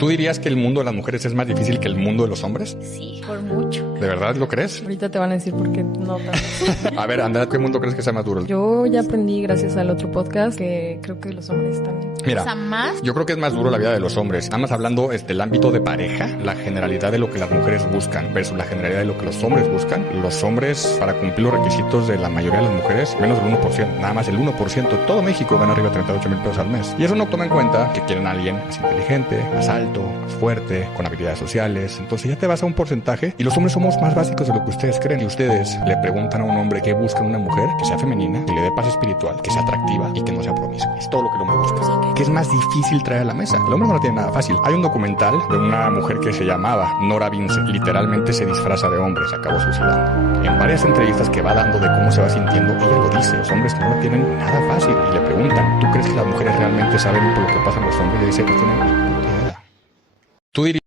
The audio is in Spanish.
¿Tú dirías que el mundo de las mujeres es más difícil que el mundo de los hombres? Sí, por mucho. ¿De verdad lo crees? Ahorita te van a decir por qué no tanto. A ver, Andrea, ¿qué mundo crees que sea más duro? Yo ya aprendí gracias al otro podcast que creo que los hombres también. Mira, O sea, más. yo creo que es más duro la vida de los hombres. Nada más hablando del ámbito de pareja, la generalidad de lo que las mujeres buscan versus la generalidad de lo que los hombres buscan. Los hombres, para cumplir los requisitos de la mayoría de las mujeres, menos del 1%. Nada más el 1%. Todo México gana arriba de 38,000 pesos al mes. Y eso no toma en cuenta que quieren a alguien más inteligente, más alto, más fuerte, con habilidades sociales. Entonces ya te vas a un porcentaje y los hombres somos más básicos de lo que ustedes creen. Y ustedes le preguntan a un hombre qué busca en una mujer, que sea femenina, que le dé paz espiritual, que sea atractiva y que no sea promiscua. Es todo lo que el hombre busca. ¿Qué es más difícil traer a la mesa? El hombre no lo tiene nada fácil. Hay un documental de una mujer que se llamaba Nora Vincent. Literalmente se disfraza de hombre, se acabó suicidando. En varias entrevistas que va dando de cómo se va sintiendo, ella lo dice. Los hombres no lo tienen nada fácil. Y le preguntan, ¿tú crees que las mujeres realmente saben por lo que pasan los hombres? Y ella dice, no tienen ni puta idea. ¿Tú dirías